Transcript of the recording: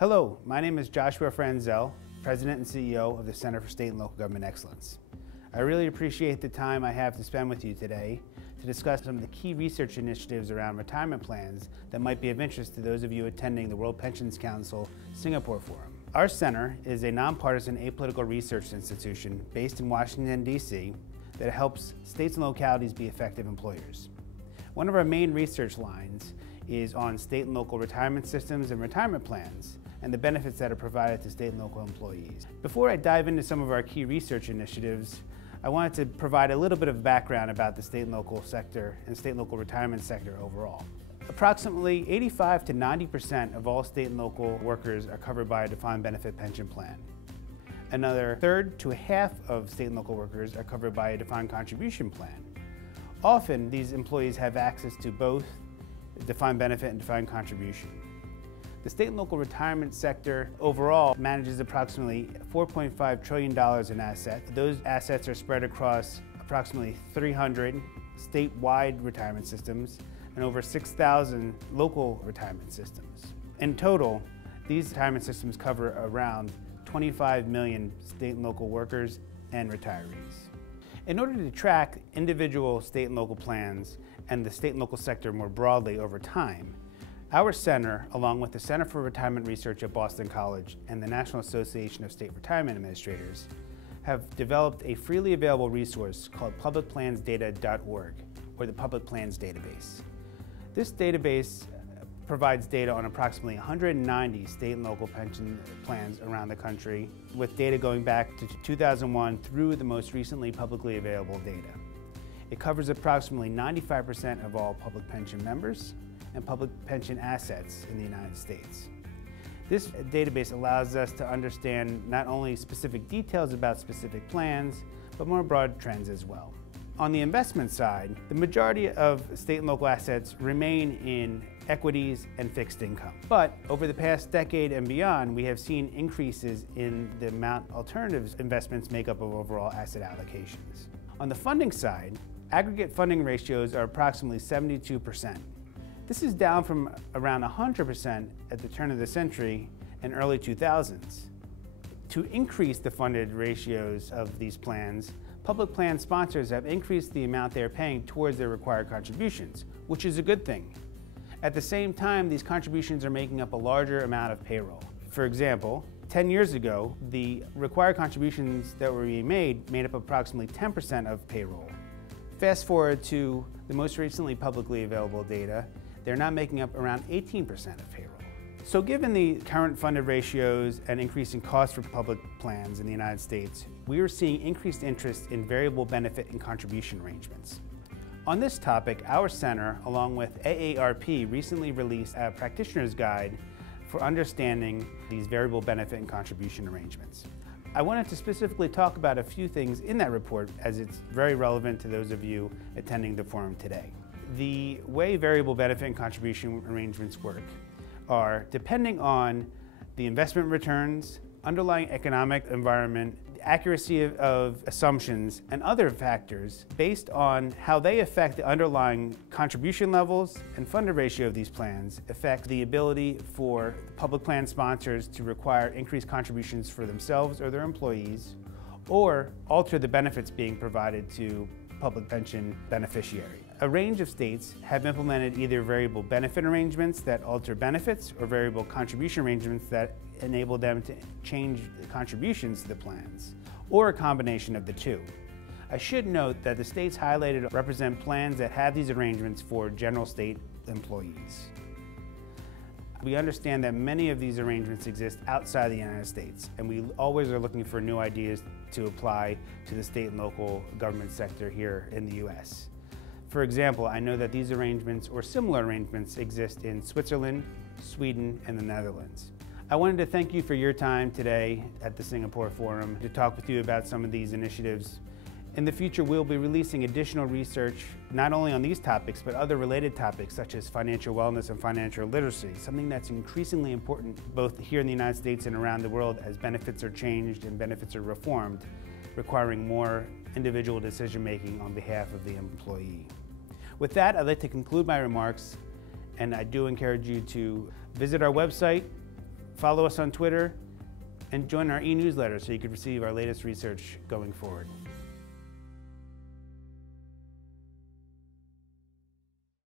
Hello, my name is Joshua Franzel, President and CEO of the Center for State and Local Government Excellence. I really appreciate the time I have to spend with you today to discuss some of the key research initiatives around retirement plans that might be of interest to those of you attending the World Pensions Council Singapore Forum. Our center is a nonpartisan apolitical research institution based in Washington, D.C. that helps states and localities be effective employers. One of our main research lines is on state and local retirement systems and retirement plans and the benefits that are provided to state and local employees. Before I dive into some of our key research initiatives, I wanted to provide a little bit of background about the state and local sector and state and local retirement sector overall. Approximately 85 to 90% of all state and local workers are covered by a defined benefit pension plan. Another third to a half of state and local workers are covered by a defined contribution plan. Often, these employees have access to both defined benefit and defined contribution. The state and local retirement sector overall manages approximately $4.5 trillion in assets. Those assets are spread across approximately 300 statewide retirement systems and over 6,000 local retirement systems. In total, these retirement systems cover around 25 million state and local workers and retirees. In order to track individual state and local plans and the state and local sector more broadly over time, our center, along with the Center for Retirement Research at Boston College and the National Association of State Retirement Administrators, have developed a freely available resource called publicplansdata.org, or the Public Plans Database. This database provides data on approximately 190 state and local pension plans around the country, with data going back to 2001 through the most recently publicly available data. It covers approximately 95% of all public pension members and public pension assets in the United States. This database allows us to understand not only specific details about specific plans, but more broad trends as well. On the investment side, the majority of state and local assets remain in equities and fixed income. But over the past decade and beyond, we have seen increases in the amount alternatives investments make up of overall asset allocations. On the funding side, aggregate funding ratios are approximately 72%. This is down from around 100% at the turn of the century and early 2000s. To increase the funded ratios of these plans, public plan sponsors have increased the amount they are paying towards their required contributions, which is a good thing. At the same time, these contributions are making up a larger amount of payroll. For example, 10 years ago, the required contributions that were being made up approximately 10% of payroll. Fast forward to the most recently publicly available data, they're now making up around 18% of payroll. So given the current funded ratios and increasing costs for public plans in the United States, we are seeing increased interest in variable benefit and contribution arrangements. On this topic, our center, along with AARP, recently released a practitioner's guide for understanding these variable benefit and contribution arrangements. I wanted to specifically talk about a few things in that report as it's very relevant to those of you attending the forum today. The way variable benefit and contribution arrangements work are depending on the investment returns, underlying economic environment, the accuracy of assumptions, and other factors based on how they affect the underlying contribution levels and funded ratio of these plans affect the ability for public plan sponsors to require increased contributions for themselves or their employees, or alter the benefits being provided to public pension beneficiaries. A range of states have implemented either variable benefit arrangements that alter benefits or variable contribution arrangements that enable them to change the contributions to the plans, or a combination of the two. I should note that the states highlighted represent plans that have these arrangements for general state employees. We understand that many of these arrangements exist outside the United States, and we always are looking for new ideas to apply to the state and local government sector here in the U.S. For example, I know that these arrangements or similar arrangements exist in Switzerland, Sweden, and the Netherlands. I wanted to thank you for your time today at the Singapore Forum to talk with you about some of these initiatives. In the future, we'll be releasing additional research, not only on these topics, but other related topics such as financial wellness and financial literacy, something that's increasingly important both here in the United States and around the world as benefits are changed and benefits are reformed, requiring more individual decision-making on behalf of the employee. With that, I'd like to conclude my remarks, and I do encourage you to visit our website, Follow us on Twitter and join our e-newsletter so you can receive our latest research going forward.